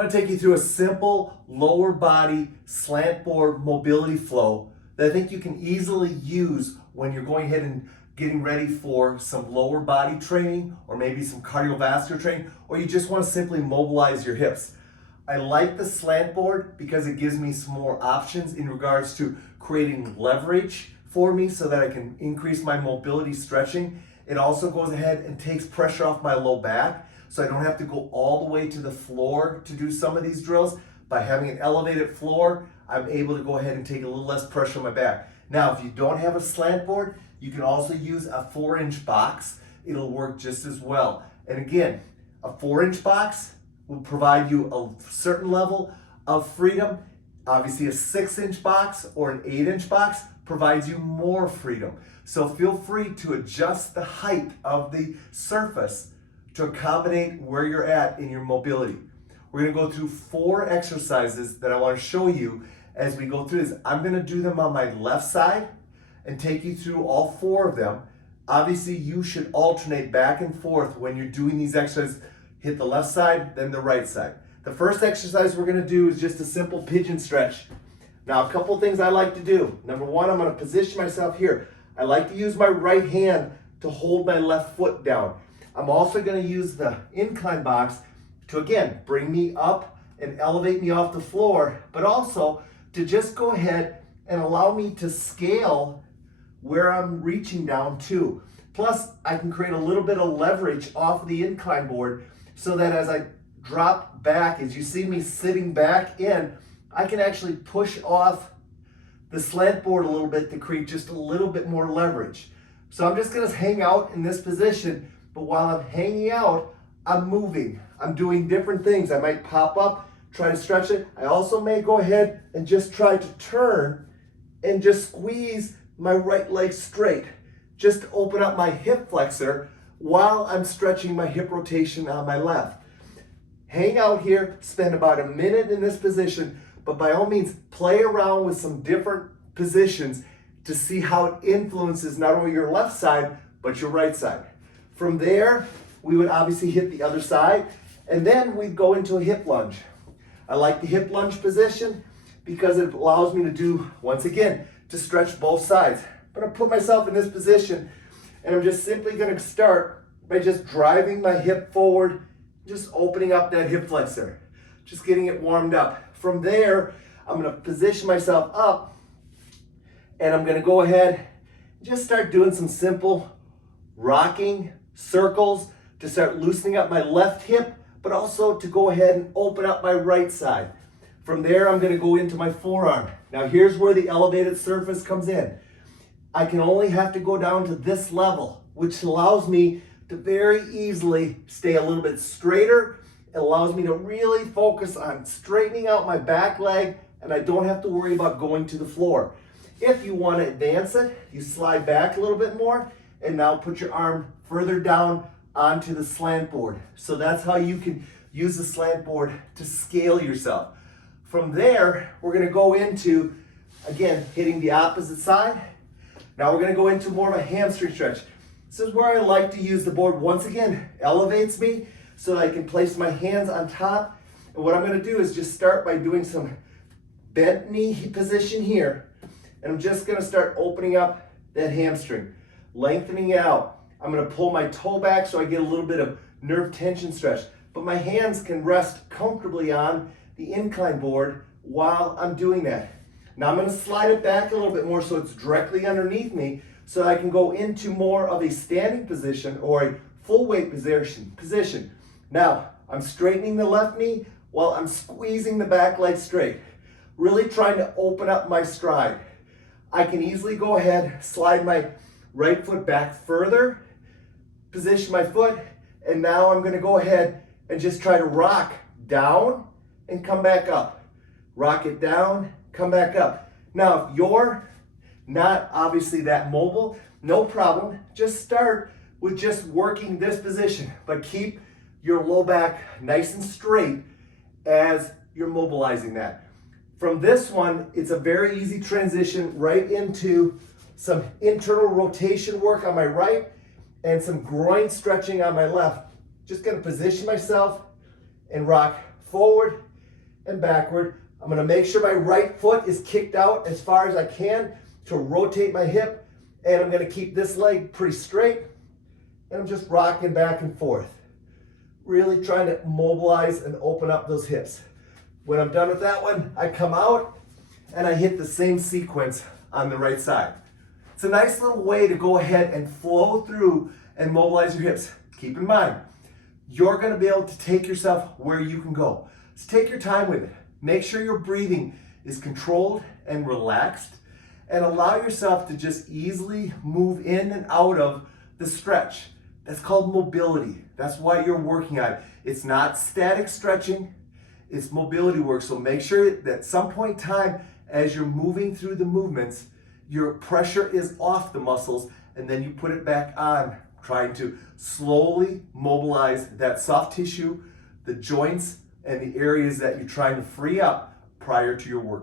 want to take you through a simple lower body slant board mobility flow that I think you can easily use when you're going ahead and getting ready for some lower body training or maybe some cardiovascular training, or you just want to simply mobilize your hips. I like the slant board because it gives me some more options in regards to creating leverage for me so that I can increase my mobility stretching. It also goes ahead and takes pressure off my low back, so I don't have to go all the way to the floor to do some of these drills. By having an elevated floor, I'm able to go ahead and take a little less pressure on my back. Now, if you don't have a slant board, you can also use a 4-inch box. It'll work just as well. And again, a 4-inch box will provide you a certain level of freedom. Obviously, a 6-inch box or an 8-inch box provides you more freedom. So feel free to adjust the height of the surface to accommodate where you're at in your mobility. We're gonna go through 4 exercises that I wanna show you as we go through this. I'm gonna do them on my left side and take you through all 4 of them. Obviously, you should alternate back and forth when you're doing these exercises. Hit the left side, then the right side. The first exercise we're gonna do is just a simple pigeon stretch. Now, a couple things I like to do. Number 1, I'm gonna position myself here. I like to use my right hand to hold my left foot down. I'm also gonna use the incline box to, again, bring me up and elevate me off the floor, but also to just go ahead and allow me to scale where I'm reaching down to. Plus, I can create a little bit of leverage off of the incline board so that as I drop back, as you see me sitting back in, I can actually push off the slant board a little bit to create just a little bit more leverage. So I'm just gonna hang out in this position, but while I'm hanging out, I'm moving. I'm doing different things. I might pop up, try to stretch it. I also may go ahead and just try to turn and just squeeze my right leg straight, just to open up my hip flexor while I'm stretching my hip rotation on my left. Hang out here, spend about a minute in this position, but by all means, play around with some different positions to see how it influences not only your left side, but your right side. From there, we would obviously hit the other side, and then we'd go into a hip lunge. I like the hip lunge position because it allows me to do, once again, to stretch both sides. But I put myself in this position, and I'm just simply gonna start by just driving my hip forward, just opening up that hip flexor, just getting it warmed up. From there, I'm gonna position myself up, and I'm gonna go ahead and just start doing some simple rocking circles to start loosening up my left hip, but also to go ahead and open up my right side. From there, I'm gonna go into my forearm. Now here's where the elevated surface comes in. I can only have to go down to this level, which allows me to very easily stay a little bit straighter. It allows me to really focus on straightening out my back leg, and I don't have to worry about going to the floor. If you want to advance it, you slide back a little bit more, and now put your arm further down onto the slant board. So that's how you can use the slant board to scale yourself. From there, we're gonna go into, again, hitting the opposite side. Now we're gonna go into more of a hamstring stretch. This is where I like to use the board. Once again, elevates me so that I can place my hands on top. And what I'm gonna do is just start by doing some bent knee position here. And I'm just gonna start opening up that hamstring, lengthening it out. I'm gonna pull my toe back so I get a little bit of nerve tension stretch. But my hands can rest comfortably on the incline board while I'm doing that. Now I'm gonna slide it back a little bit more so it's directly underneath me so I can go into more of a standing position or a full weight position. Now, I'm straightening the left knee while I'm squeezing the back leg straight, really trying to open up my stride. I can easily go ahead, slide my right foot back further, position my foot, and now I'm gonna go ahead and just try to rock down and come back up. Rock it down, come back up. Now, if you're not obviously that mobile, no problem. Just start with just working this position, but keep your low back nice and straight as you're mobilizing that. From this one, it's a very easy transition right into some internal rotation work on my right and some groin stretching on my left. Just gonna position myself and rock forward and backward. I'm gonna make sure my right foot is kicked out as far as I can to rotate my hip, and I'm gonna keep this leg pretty straight, and I'm just rocking back and forth. Really trying to mobilize and open up those hips. When I'm done with that one, I come out and I hit the same sequence on the right side. It's a nice little way to go ahead and flow through and mobilize your hips. Keep in mind, you're gonna be able to take yourself where you can go. So take your time with it. Make sure your breathing is controlled and relaxed, and allow yourself to just easily move in and out of the stretch. That's called mobility. That's why you're working on it. It's not static stretching, it's mobility work. So make sure that at some point in time, as you're moving through the movements, your pressure is off the muscles, and then you put it back on, trying to slowly mobilize that soft tissue, the joints, and the areas that you're trying to free up prior to your workout.